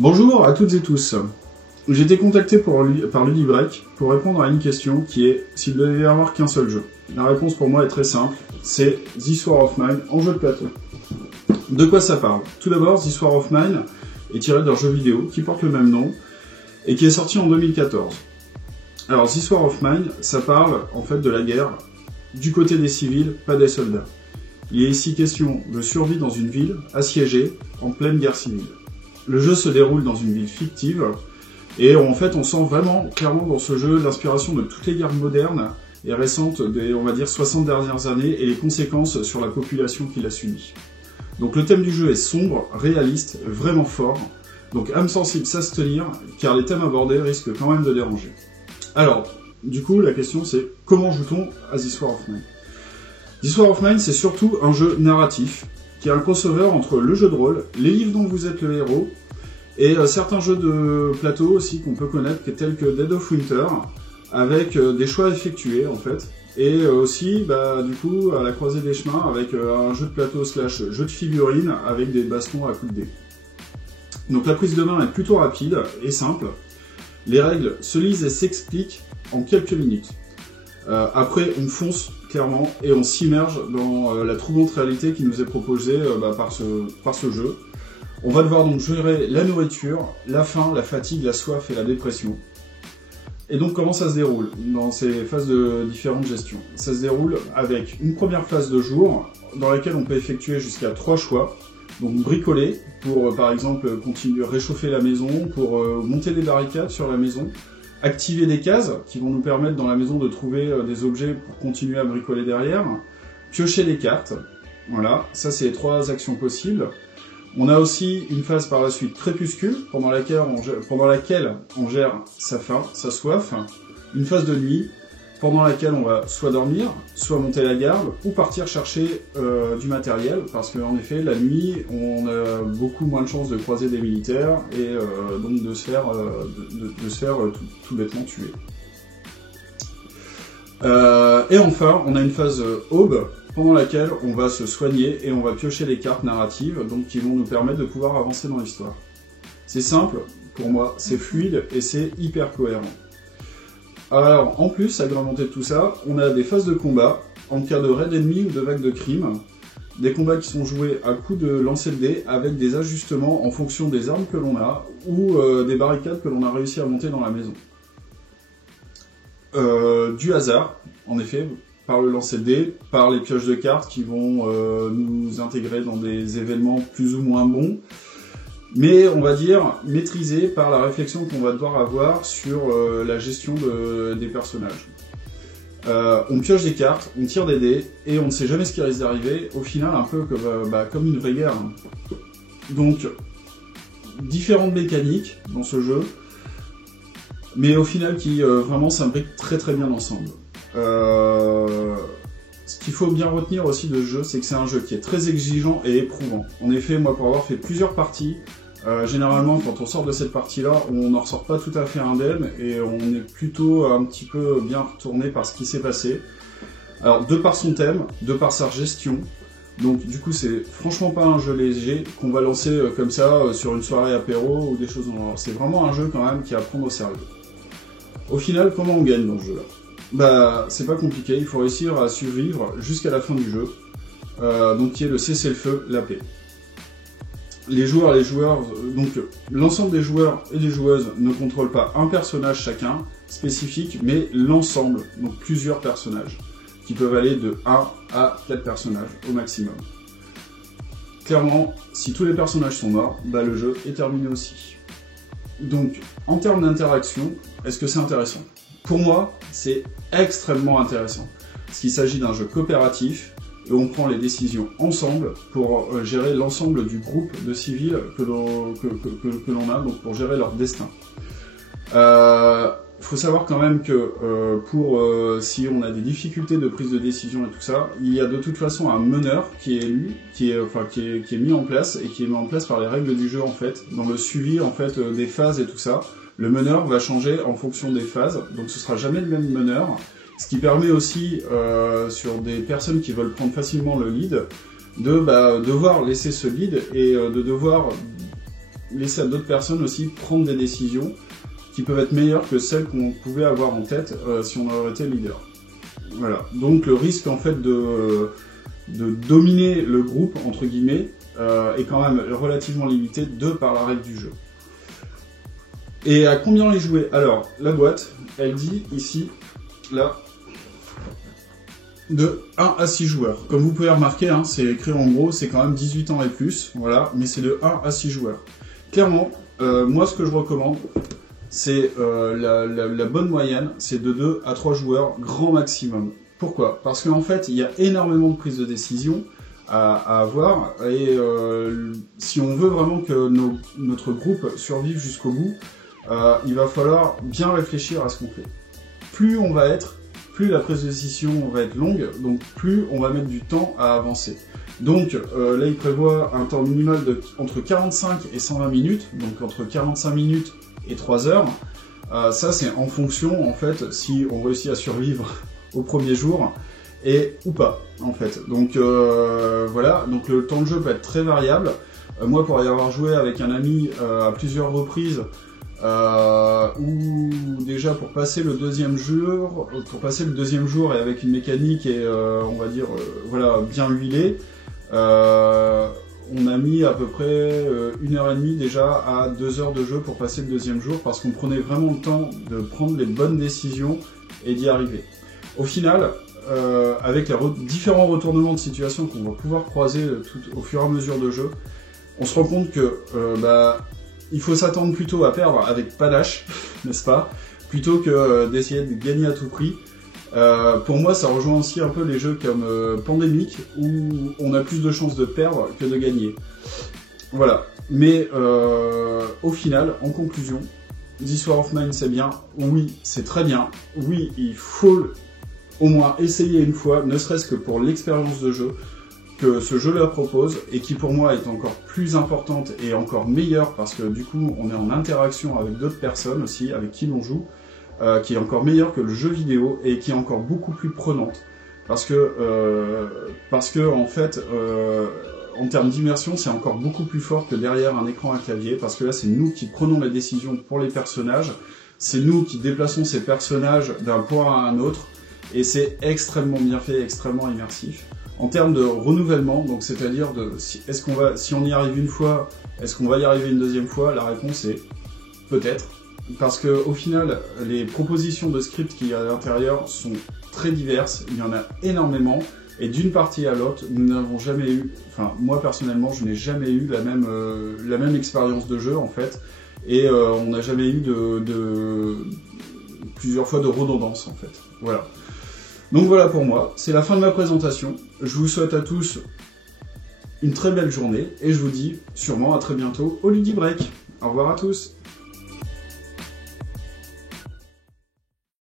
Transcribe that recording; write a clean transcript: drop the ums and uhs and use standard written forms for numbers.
Bonjour à toutes et tous. J'ai été contacté par Ludibreak pour répondre à une question qui est s'il ne devait y avoir qu'un seul jeu. La réponse pour moi est très simple, c'est This War of Mine en jeu de plateau. De quoi ça parle? Tout d'abord, This War of Mine est tiré d'un jeu vidéo qui porte le même nom et qui est sorti en 2014. Alors This War of Mine, ça parle en fait de la guerre du côté des civils, pas des soldats. Il est ici question de survie dans une ville assiégée en pleine guerre civile. Le jeu se déroule dans une ville fictive, et en fait on sent vraiment clairement dans ce jeu l'inspiration de toutes les guerres modernes et récentes des, on va dire, 60 dernières années et les conséquences sur la population qui l'a subi. Donc le thème du jeu est sombre, réaliste, vraiment fort, donc âme sensible ça se tenir, car les thèmes abordés risquent quand même de déranger. Alors, du coup la question c'est comment joue-t-on à This War of Mine? This War of Mine c'est surtout un jeu narratif, qui est un crossover entre le jeu de rôle, les livres dont vous êtes le héros, et certains jeux de plateau aussi qu'on peut connaître, tels que Dead of Winter, avec des choix effectués en fait, et aussi du coup à la croisée des chemins avec un jeu de plateau slash jeu de figurines avec des bastons à coups de dés. Donc la prise de main est plutôt rapide et simple, les règles se lisent et s'expliquent en quelques minutes. Après on fonce clairement et on s'immerge dans la troublante réalité qui nous est proposée par ce jeu. On va devoir donc gérer la nourriture, la faim, la fatigue, la soif et la dépression. Et donc comment ça se déroule dans ces phases de différentes gestions? Ça se déroule avec une première phase de jour dans laquelle on peut effectuer jusqu'à 3 choix. Donc bricoler pour par exemple continuer à réchauffer la maison, pour monter des barricades sur la maison, activer des cases qui vont nous permettre dans la maison de trouver des objets pour continuer à bricoler derrière, piocher les cartes, voilà, ça c'est les 3 actions possibles. On a aussi une phase par la suite crépuscule, pendant laquelle on gère sa faim, sa soif, une phase de nuit, pendant laquelle on va soit dormir, soit monter la garde, ou partir chercher du matériel, parce qu'en effet, la nuit, on a beaucoup moins de chances de croiser des militaires, et donc de se faire tout bêtement tuer. Et enfin, on a une phase aube, pendant laquelle on va se soigner et on va piocher les cartes narratives donc qui vont nous permettre de pouvoir avancer dans l'histoire. C'est simple, pour moi, c'est fluide et c'est hyper cohérent. Alors, en plus, agrémenté de tout ça, on a des phases de combat en cas de raid ennemi ou de vague de crime, des combats qui sont joués à coups de lancer de dés avec des ajustements en fonction des armes que l'on a ou des barricades que l'on a réussi à monter dans la maison. Du hasard, en effet, par le lancer de dés, par les pioches de cartes qui vont nous intégrer dans des événements plus ou moins bons, mais on va dire maîtrisés par la réflexion qu'on va devoir avoir sur la gestion des personnages. On pioche des cartes, on tire des dés, et on ne sait jamais ce qui risque d'arriver, au final un peu comme une vraie guerre. Donc, différentes mécaniques dans ce jeu, mais au final qui vraiment s'imbriquent très très bien ensemble. Ce qu'il faut bien retenir aussi de ce jeu, c'est que c'est un jeu qui est très exigeant et éprouvant. En effet, moi pour avoir fait plusieurs parties, généralement quand on sort de cette partie-là, on n'en ressort pas tout à fait indemne et on est plutôt un petit peu bien retourné par ce qui s'est passé. Alors de par son thème, de par sa gestion, donc du coup c'est franchement pas un jeu léger qu'on va lancer comme ça sur une soirée apéro ou des choses dans le genre. C'est vraiment un jeu quand même qui est à prendre au sérieux. Au final, comment on gagne dans ce jeu-là? C'est pas compliqué, il faut réussir à survivre jusqu'à la fin du jeu, donc qui est le cessez-le-feu, la paix. Donc l'ensemble des joueurs et des joueuses ne contrôlent pas un personnage chacun, spécifique, mais l'ensemble, donc plusieurs personnages, qui peuvent aller de 1 à 4 personnages au maximum. Clairement, si tous les personnages sont morts, le jeu est terminé aussi. Donc, en termes d'interaction, est-ce que c'est intéressant? Pour moi, c'est extrêmement intéressant, parce qu'il s'agit d'un jeu coopératif, et on prend les décisions ensemble pour gérer l'ensemble du groupe de civils que l'on a, donc pour gérer leur destin. Faut savoir quand même que si on a des difficultés de prise de décision et tout ça, il y a de toute façon un meneur qui est élu, qui est mis en place, et qui est mis en place par les règles du jeu en fait, dans le suivi en fait des phases et tout ça. Le meneur va changer en fonction des phases, donc ce sera jamais le même meneur, ce qui permet aussi, sur des personnes qui veulent prendre facilement le lead, de devoir laisser ce lead et de devoir laisser à d'autres personnes aussi prendre des décisions qui peuvent être meilleures que celles qu'on pouvait avoir en tête si on aurait été leader. Voilà. Donc le risque en fait de dominer le groupe entre guillemets est quand même relativement limité de par la règle du jeu. Et à combien les jouer? Alors la boîte, elle dit ici, là, de 1 à 6 joueurs. Comme vous pouvez remarquer, hein, c'est écrit en gros, c'est quand même 18 ans et plus, voilà, mais c'est de 1 à 6 joueurs. Clairement, moi ce que je recommande, c'est la bonne moyenne, c'est de 2 à 3 joueurs, grand maximum. Pourquoi? Parce qu'en fait, il y a énormément de prises de décision à avoir, et si on veut vraiment que notre groupe survive jusqu'au bout, il va falloir bien réfléchir à ce qu'on fait. Plus on va être, plus la prise de décision va être longue, donc plus on va mettre du temps à avancer. Donc là, il prévoit un temps minimal de entre 45 et 120 minutes, donc entre 45 minutes et 3 heures. Ça, c'est en fonction, en fait, si on réussit à survivre au premier jour, et ou pas, en fait. Donc voilà, donc le temps de jeu peut être très variable. Moi, pour y avoir joué avec un ami à plusieurs reprises, ou déjà pour passer le deuxième jour, et avec une mécanique et on va dire voilà bien huilée, on a mis à peu près 1h30 déjà à 2 heures de jeu pour passer le deuxième jour parce qu'on prenait vraiment le temps de prendre les bonnes décisions et d'y arriver. Au final, avec les différents retournements de situation qu'on va pouvoir croiser au fur et à mesure de jeu, on se rend compte que il faut s'attendre plutôt à perdre avec panache, n'est-ce pas, plutôt que d'essayer de gagner à tout prix. Pour moi, ça rejoint aussi un peu les jeux comme Pandemic, où on a plus de chances de perdre que de gagner. Voilà. Mais au final, en conclusion, This War of Mine, c'est bien. Oui, c'est très bien. Oui, il faut au moins essayer une fois, ne serait-ce que pour l'expérience de jeu que ce jeu-là propose, et qui pour moi est encore plus importante et encore meilleure, parce que du coup, on est en interaction avec d'autres personnes aussi, avec qui l'on joue, qui est encore meilleure que le jeu vidéo, et qui est encore beaucoup plus prenante. Parce que en fait, en termes d'immersion, c'est encore beaucoup plus fort que derrière un écran à clavier, parce que là, c'est nous qui prenons les décisions pour les personnages, c'est nous qui déplaçons ces personnages d'un point à un autre, et c'est extrêmement bien fait, extrêmement immersif. En termes de renouvellement, donc c'est-à-dire si on y arrive une fois, est-ce qu'on va y arriver une deuxième fois? La réponse est peut-être, parce que au final, les propositions de script qu'il y a à l'intérieur sont très diverses, il y en a énormément, et d'une partie à l'autre, nous n'avons jamais eu, enfin moi personnellement, je n'ai jamais eu la même expérience de jeu en fait, et on n'a jamais eu plusieurs fois de redondance en fait. Voilà. Donc voilà pour moi, c'est la fin de ma présentation. Je vous souhaite à tous une très belle journée et je vous dis sûrement à très bientôt au Ludibreak. Au revoir à tous.